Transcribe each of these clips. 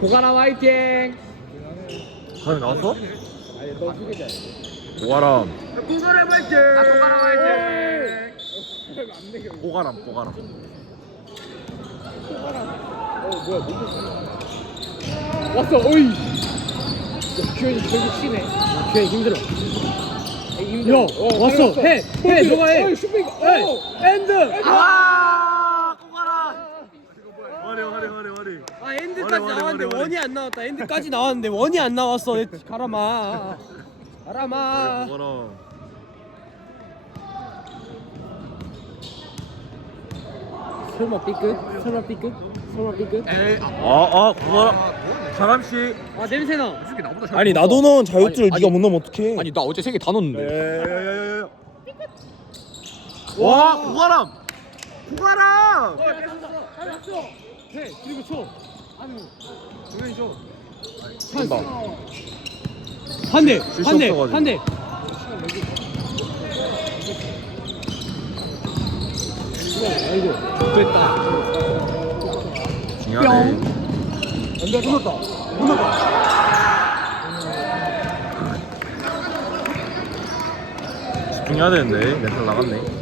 고가라 화이팅! 가면 나왔어? 오가람 고가라 화이팅! 아, 고가라 화이팅! 오가람 오가람 어? 왔어 어이. 야, 규현이 결국 치네. 규현이 힘들어. 야, 왔어. 해, 해, 너가 해. 어이 슈핑. 에이, 엔드! 아 오가람 화려 아 엔드까지 머리, 나왔는데 머리, 머리. 원이 안 나왔다. 엔드까지 나왔는데 원이 안 나왔어. 가라마. 가라마. 설마 B급? 설마 B급? 설마 B급? 아아 오가람 사람 씨 아 냄새나. 아니 나도 넣은 자유투를 네가 못 넣으면 어떡해 아니 나 어제 세 개 다 넣었는데 야야야야야 와 오가람 오가람 해 그리고 쳐. 아니 규현이 쳐. 찬스. 한 대, 슛이 한 대, 없어가지고. 한 대. 아이고 됐다. 중요하네 안돼 끊었다. 집중해야 되는데 멘탈 나갔네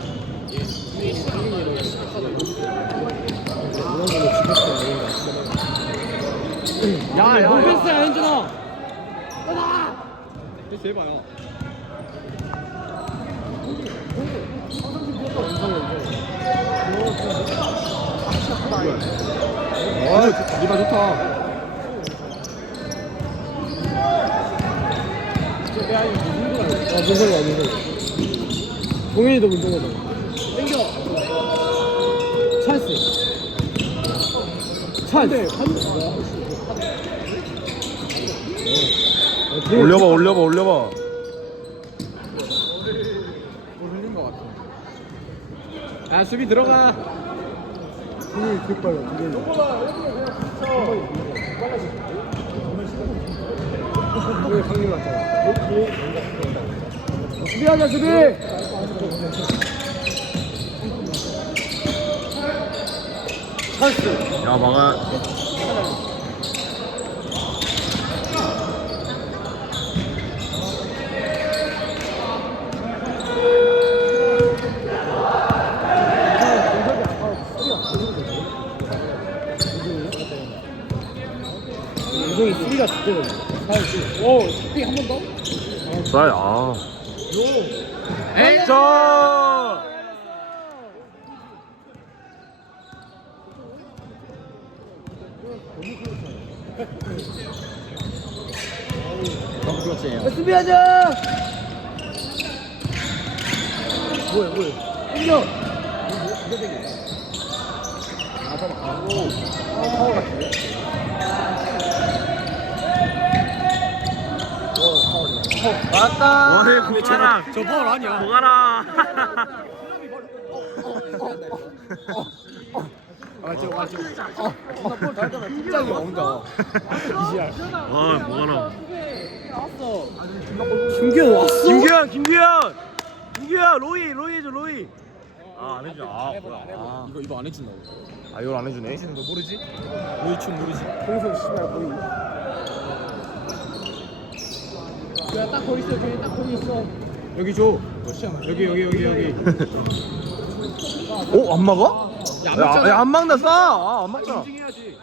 야, 야, 패스야, 현준아. 패스 해봐요. 아, 리바 좋다. 아, 문성이야, 문성이. 동현이도 문성이다. 땡겨. 찬스. 찬스. 올려봐 올려봐 올려봐 흘린 것 같아. 아 수비 들어가. 동현이. 동현이 방금 났잖아. 수비하자 수비. 찬스. 야 막아 수비가 좋거든. 오, 수비 한번 더? 쌀 아. 액션! 수비하자. 뭐야, 뭐야? 땡겨. 맞다. 오늘 고가랑. 저 파울 아니야. 고가랑. 맞죠, 맞죠. 어, 나볼 달잖아. 팀장이 나온다. 이시야. 아 고가랑. 김규현 왔어? 김규현 김규현. 김규현 로이 로이 해줘 로이. 아 안 해줘. 아 뭐야. 아, 이거 이거 안 해준다고 아 이걸 안 해주네. 너 모르지? 로이 춤 모르지? 평소 씨발 보이. 야, 딱 거기 있어, 저기 딱 거기 있어. 여기 줘 여기 여기 여기 여기 오안 막아? 야, 야, 안 막나 싸. 아, 안 막잖아. 해야지.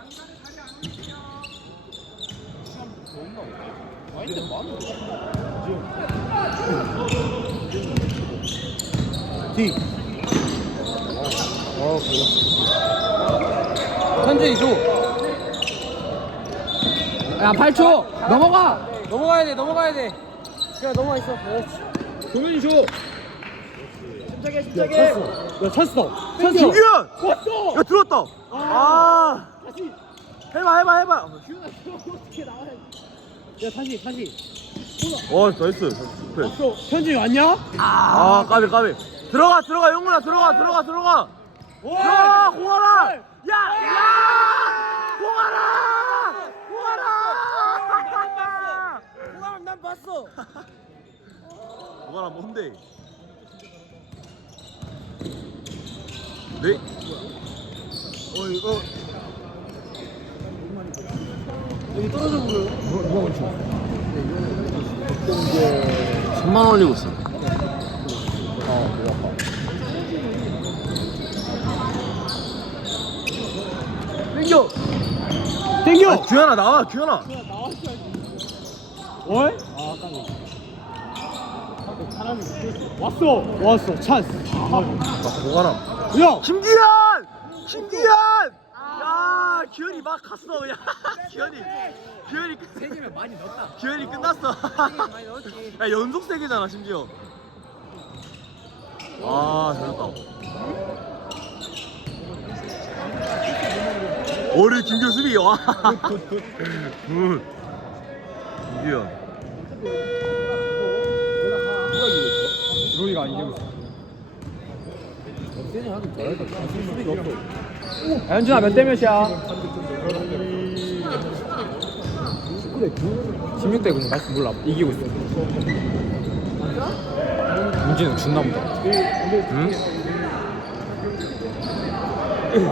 뒤. 어, 천천히 줘. 야, 8초. 넘어가. 넘어가야 돼, 넘어가야 돼. 그래, 넘어가 있어. 그렇지. 동현이 줘. 침착해, 침착해. 야, 찬스다. 찬스. 김규현. 왔어. 야 들어왔다. 아. 다시. 해봐 해봐 해봐. 어떻게 나와야 야, 다시, 다시. 어 나이스. 그래. 왔어. 현준이 왔냐? 아 까비 까비. 들어가 들어가 영문아 들어가 들어가 들어가. 들어가 공하라. 야 야. 공하라. 봤어. 공하라 뭔데? 네? 어 이거 여기 떨어져 보여요. 누가 누가? 3만 원 올리고 있어. 어. 땡겨! 땡겨! 아, 규현아 나와 규현아. 월? 아, 아까네. 사람이 왔어! 왔어, 찬스. 아, 나 고가람. 야! 김기현! 김기현! 야 규현이 막 갔어. 야 규현이 규현이 끝. 세 개면 많이 넣었다. 규현이 끝났어. 많이 넣었지. 야 연속 세 개잖아 심지어. 아 잘했다. 오늘 김규 수비 와. 굿. 김규현. 로이가 안 이기고 있어. 야, 현준아, 몇 대 몇이야? 16대 9. 나 몰라. 이기고 있어. 문진은 죽나 보다. 응?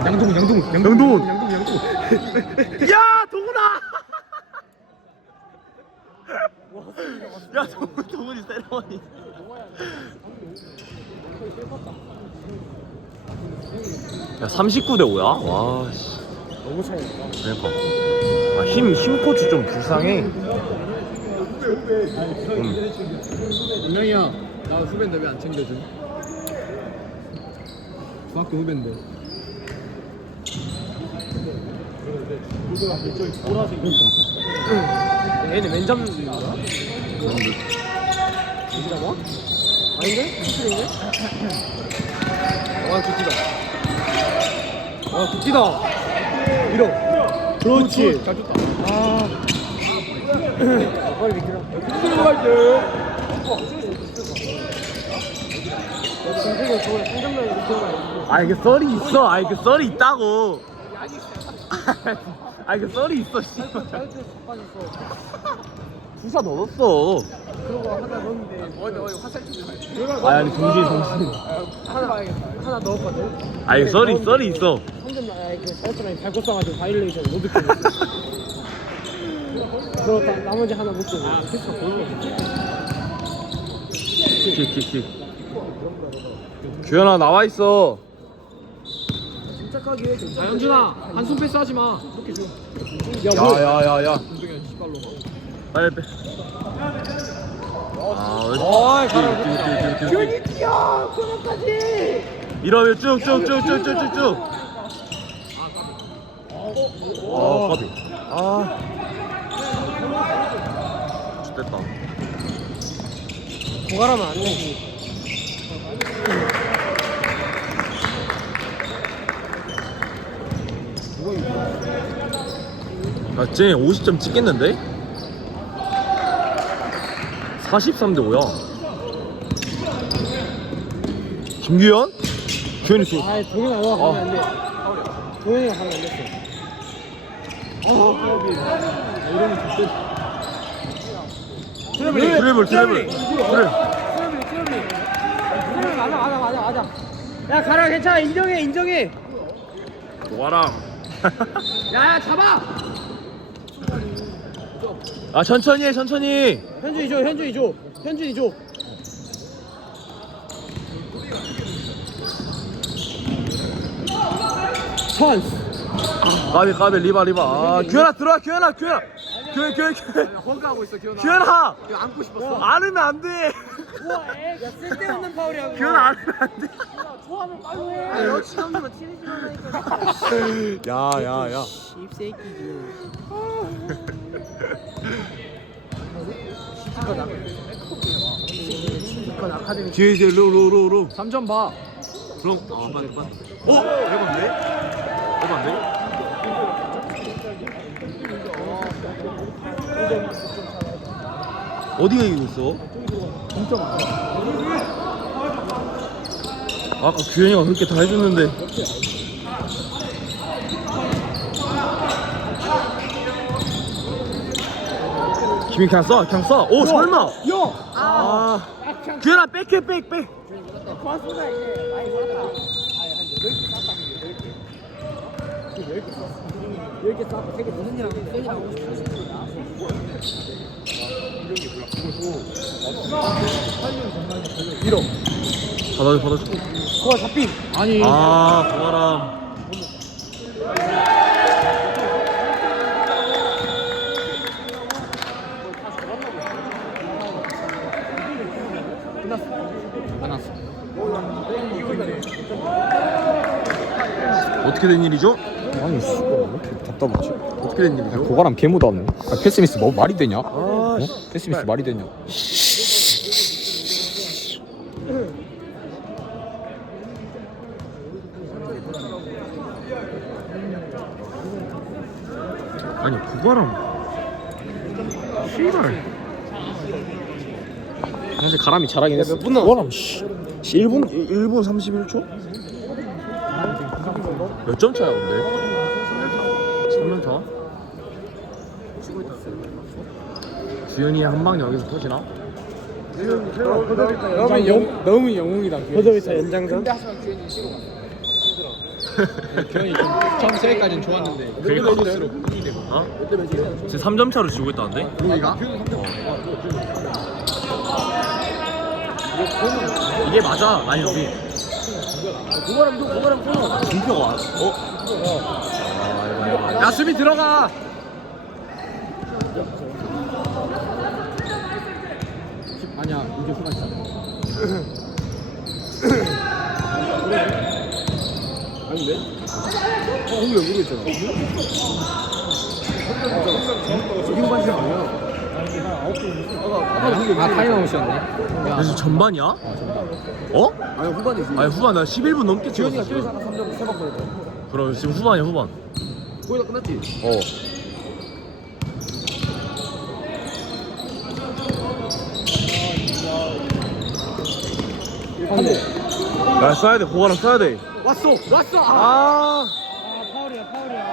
양동근, 양동훈. 양동근, 양동근. 야동훈아. 야 동훈 동훈이 세레머니. 야 39대 5야? 와 씨. 너무 차이 났다. 그러니까. 아, 힘, 힘 코치 좀 불쌍해. 음. 분명이야. 나 후배인데 왜 안 챙겨줘? 중학교 후배인데. 얘는 왼 잡는 거야? 왼 잡아? 아닌데? 피클인데? 와 굿디다. 와 굿디다. 밀어. 그렇지. 잘 줬다. 아. 빨리 미끄러. 진석이 저번에 상점면에 이렇게 거 아, 이게 썰이 있어. 아, 이게 썰이 있다고. 아, 이게 썰이 있어, 씨. 투사 넣었어. 그러고 하나 넣었는데. 어디 어디 화살 좀 아, 아니, 정신, 정신. 하나 하나 넣었거든. 아, 이게 썰이, 썰이 있어. 상점 아그 자유투랑이 밟고 싸가지고 바이올레이션 못 느꼈어. 그렇다 나머지 하나 못 쓰고. 아 패스가 보이는 킥, 킥, 킥. 규현아, 나와 있어. 침착하게. 자 현준아 한숨 패스 하지 마. 야 야, 뭐? 야, 야, 야. 운동이야 씨발로. 빨리 빼. 아, 왜? 어이, 뛰어, 뛰어, 뛰어, 뛰어, 뛰어. 뛰어 코너까지. 이러면 쭉, 쭉, 쭉, 쭉, 쭉, 쭉, 쭉. 아, 까비. 아. 됐다. 고가라면 안 되지. 아, 쟤 50점 찍겠는데? 43대 5야. 김규현? 규현이 수. 아 동현아 너가 가면 안 돼. 동현이가 가면 안 됐어. 이러면. 트래블, 트래블, 트래블. 트래블. 트러블 맞아 맞아 맞아 맞아 야 가라 괜찮아 인정해 인정해 와랑. 야야 잡아 아, 천천히 해, 천천히. 현준이 줘 현준이 줘 현준이 줘 찬스 까비, 까비, 리바, 리바. 아, 규현아, 들어와, 규현아, 규현아. 규현, 규현, 규현. 허가하고 있어 기현아 규현아! 이거 안고 싶었어 안으면 안 돼. 우와 애 쓸데없는 파울이야. 규현아, 안으면 안 돼. 좋아하면 빨로 해 역시 없는 거 티내지 말라니까 야, 야, 야. 입새끼지 이건 아카데미 뒤에 이제 로, 로, 로, 로. 3점 봐 그럼, 아, 맞, 맞. 어? 해봤네? 해봤네? 어디가 이기고 있어? 아까 규현이가 그렇게 다 해줬는데 김이 그냥 써 그냥 써오 설마 야! 아 규현아 백해 백백 고맙습니다 이제 많이 살았다 10개 쌓고 3개 무슨이랑 팬이랑 하고 싶어. 받아줘 받아줘 그거 잡힘. 아니 아 고마람 어떻게 된 일이죠? 아니 씨발 왜 이렇게 답답하지? 어떻게 된 일이죠? 고가람 개무다 없네 아, 패스미스 뭐 말이 되냐? 아 어? 씨. 패스미스 말이 되냐? 아니 고가람 씨발 사실 가람이 잘하긴 했어 몇분 남았어? 고가람 씨 1분 1분 31초? 몇 점 차야 근데? 3점 차? 주현이 한 방에 여기서 터지나? 너무 영 너무 영웅이다. 버저비타 연장전 규현이 좀 처음 세기까지는 좋았는데 그러니까. 클로스로 어? 지금 3점 차로 지고 있다는데? 우리가? 이게 맞아 아니 여기 고바람 또 고바람 끊어. 준표가 와 어? 아 이거 야 수비 들어가. 아니야 이제 후반 시작. 아닌데? 어, 홍구 여기 있잖아. 저기 후반 시작 아니야? 아 타임아웃이었네. 야, 지금 전반이야? 어? 아니 후반이지. 아니 후반 나 11분 넘게 찍었어 뛰어서 지금. 3점 세봤거든. 그럼 지금 후반이야 후반 거의 다 끝났지? 어 한. 야, 써야 돼 고가람 써야 돼 왔어 왔어. 아. 아, 아 파울이야 파울이야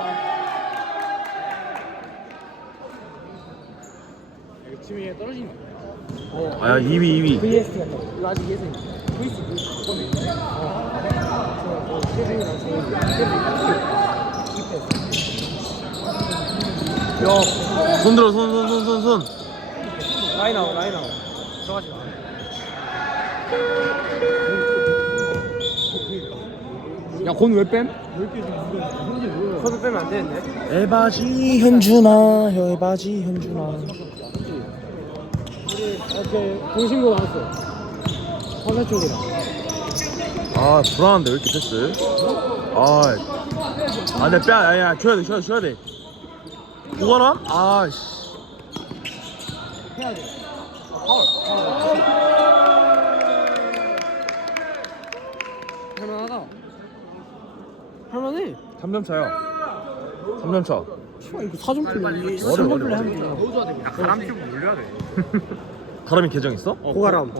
이거 팀이 떨어지네 아 2위 2위 VST 같다. 이거 아직 예선이. VST VST. 어. 세준이랑 세준이. 손 들어 손 손 손 손손 라인 아웃 라인 아웃. 들어가지 마. 야, 곤 왜 뺨? 서도 빼면 안 되는데. 에바지 현준아 에바지 현준아 이렇게 동신고 나왔어 화살 쪽이라. 아 불안한데 왜 이렇게 패스 아아 내 빼, 야야 줘야 돼 줘야 돼 줘야 돼. 고가람? 아씨. 할만하다. 할만해. 3점 차야 3점 차. 이거 사전 플레이 어려워, 3번 플레이 어려워. 하면 되나 가람 이 계정 있어? 고가람.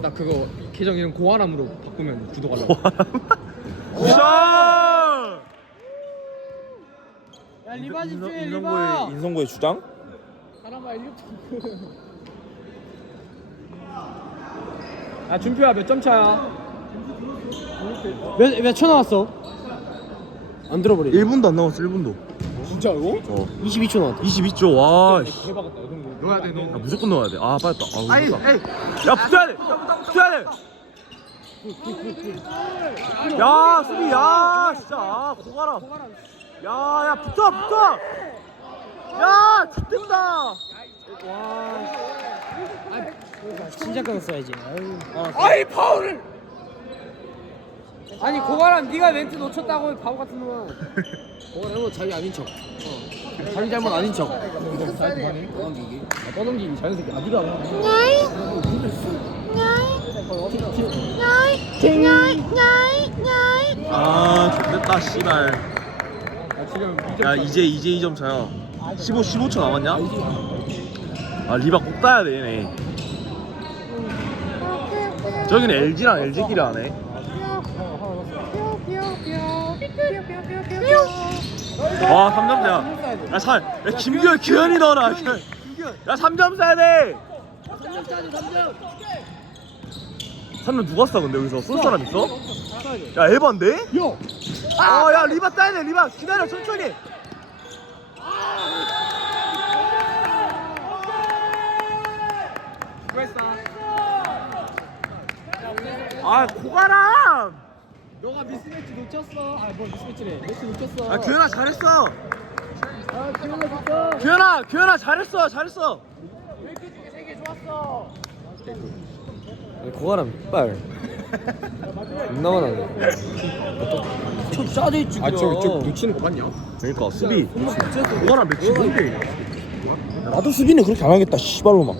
나 그거 계정 이름 고아람으로 바꾸면 구독하려고 샷! 야 리바 집중해 인성고의 리바 인성고의 주장? 사람아 일로 야 준표야 몇 점 차야? 몇몇초 나왔어? 안 들어버리 1분도 안 남았어 1분도 진짜 이거? 어. 22초 나왔다. 22초 와 씨. 대박이다. 이 넣어야 돼 야, 너. 무조건 넣어야 돼아 빠졌다. 아 아이 무섭다. 에이. 야 붙어야 돼! 붙어야 돼야 수비 야 진짜. 아 고가라. 야야 붙어 붙어! 야 죽된다. 진짜 끊었어야지. 아이 파울을. 아니 고가람 네가 멘트 놓쳤다고 바보 같은 놈아. 고가람은 자기 아닌 척. 어. 자기 잘못 아닌 척. 떠넘기기. 아, 떠넘기기 자연스럽게 아 네가 아 좋됐다 씨발 아, 야 이제 이제 2점 차야 15 15초 남았냐? 아 리바 꼭 따야 돼 얘네 저기는 LG랑 LG끼리 하네 와 3점 차야 야, 사, 야 김규현 규현이 넣어라 야 3점 쏴야 돼. 3점 누가 쏴 근데 여기서? 쏠 사람 있어? 야 에반데? 야 어야 리바 따야 돼 리바. 기다려 천천히. 아 고가람 너가 미스매치 놓쳤어. 아, 뭐 미스매치래. 매치 놓쳤어. 아 규현아 잘했어 아, 기회가 좋다. 규현아 규현아 잘했어 잘했어 고가람 빨. 존나 많아. 저 짜져 있지. 아 저기 저 놓치는 거 봤냐? 그러니까 수비 고가람 매치 뭔데 나도 수비는 그렇게 안 하겠다 씨발로만